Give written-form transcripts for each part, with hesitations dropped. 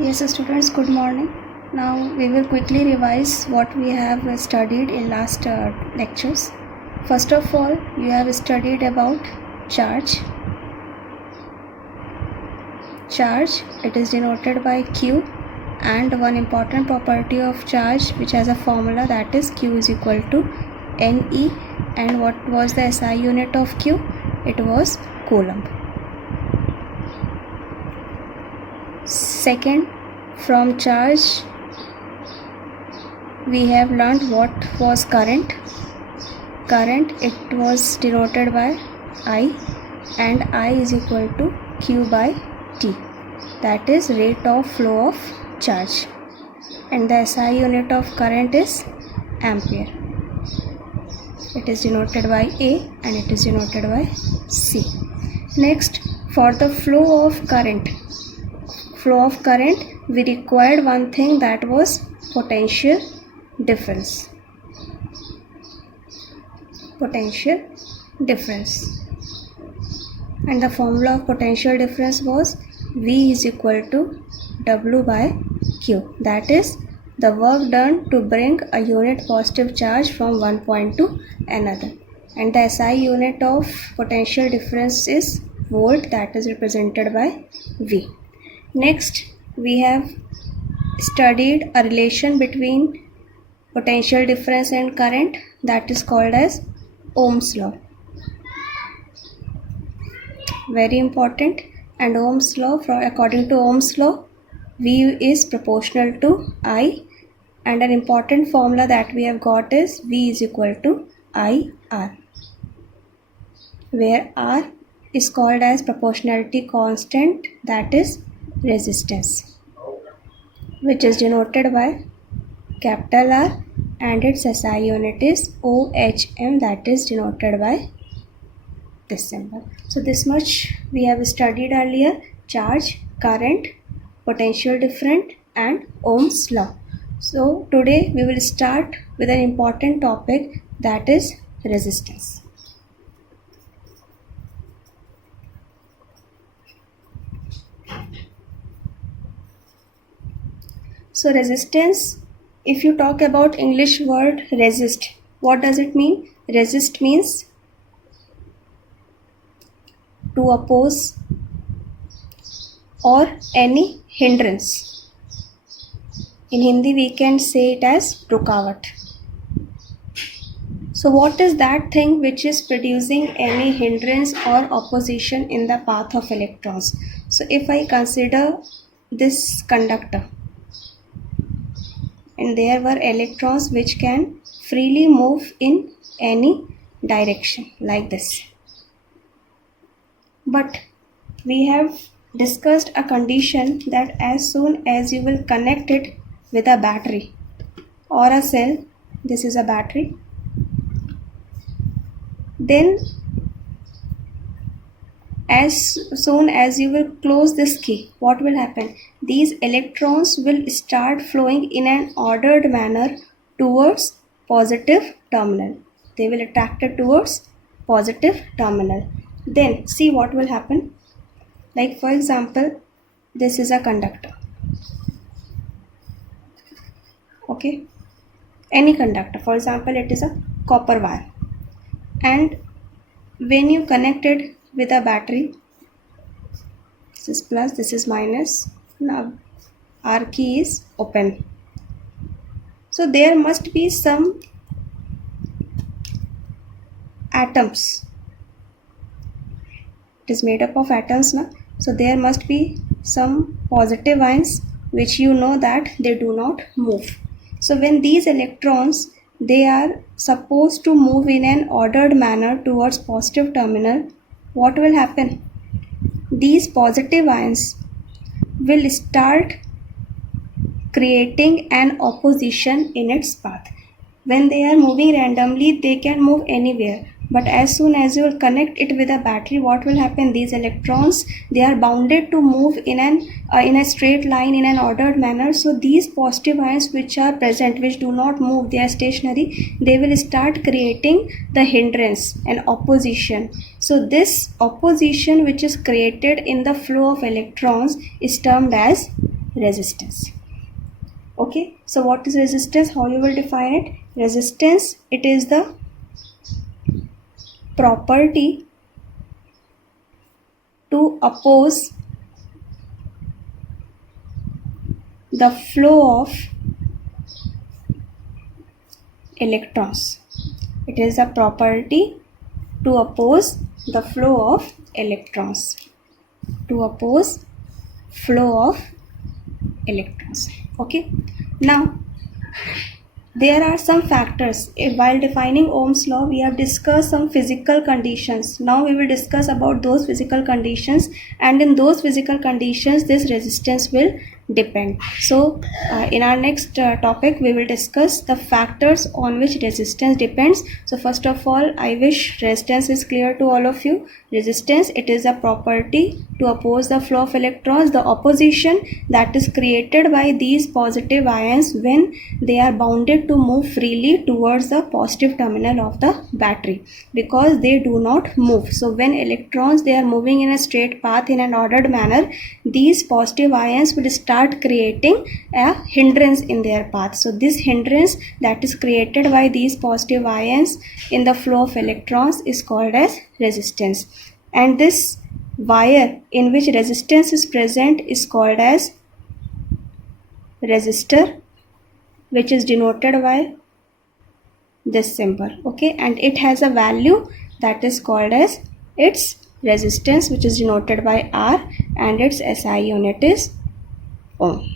Yes, students, good morning. Now we will quickly revise what we have studied in last lectures. First of all, you have studied about charge. Charge, it is denoted by Q, and one important property of charge which has a formula, that is Q is equal to NE. And what was the SI unit of Q? It was Coulomb. Second, from charge we have learned what was current. Current, it was denoted by I, and I is equal to Q by T, that is rate of flow of charge, and the SI unit of current is ampere. It is denoted by A and it is denoted by C. Next, for the flow of current, we required one thing, that was potential difference. And the formula of potential difference was V is equal to W by Q, that is the work done to bring a unit positive charge from one point to another, and the SI unit of potential difference is volt, that is represented by V. Next, we have studied a relation between potential difference and current, that is called as Ohm's law. Very important. And Ohm's law, according to Ohm's law, V is proportional to I, and an important formula that we have got is V is equal to IR, where R is called as proportionality constant, that is resistance, which is denoted by capital R, and its SI unit is OHM, that is denoted by this symbol. So this much we have studied earlier: charge, current, potential difference, and Ohm's law. So today we will start with an important topic, that is resistance. So resistance, if you talk about English word resist, what does it mean? Resist means to oppose or any hindrance. In Hindi we can say it as rukavat. So what is that thing which is producing any hindrance or opposition in the path of electrons? So if I consider this conductor, and there were electrons which can freely move in any direction like this. But we have discussed a condition that as soon as you will connect it with a battery or a cell, this is a battery, then as soon as you will close this key, what will happen? These electrons will start flowing in an ordered manner towards positive terminal. They will attract it towards positive terminal. Then see what will happen. Like for example, this is a conductor. Okay, any conductor. For example, it is a copper wire. And when you connect it with a battery, this is plus, this is minus. Now our key is open. So there must be some atoms. It is made up of atoms now. So there must be some positive ions which you know that they do not move. So when these electrons, they are supposed to move in an ordered manner towards positive terminal, what will happen? These positive ions will start creating an opposition in its path. When they are moving randomly, they can move anywhere. But as soon as you will connect it with a battery, what will happen? These electrons, they are bounded to move in a straight line in an ordered manner. So these positive ions which are present, which do not move, they are stationary, they will start creating the hindrance and opposition. So this opposition which is created in the flow of electrons is termed as resistance. Okay, so what is resistance? How you will define it? Resistance, it is the property to oppose the flow of electrons. It is a property to oppose the flow of electrons. To oppose flow of electrons. Okay, now there are some factors. While defining Ohm's law, we have discussed some physical conditions. Now we will discuss about those physical conditions, and in those physical conditions this resistance will depend. So in our next topic we will discuss the factors on which resistance depends. So first of all, I wish resistance is clear to all of you. Resistance, it is a property to oppose the flow of electrons, the opposition that is created by these positive ions when they are bounded to move freely towards the positive terminal of the battery, because they do not move. So when electrons, they are moving in a straight path in an ordered manner, these positive ions will start creating a hindrance in their path. So this hindrance that is created by these positive ions in the flow of electrons is called as resistance, and this wire in which resistance is present is called as resistor, which is denoted by this symbol. Okay, and it has a value that is called as its resistance, which is denoted by R, and its SI unit is ohm.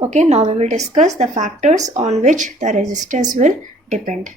Okay, now we will discuss the factors on which the resistance will depend.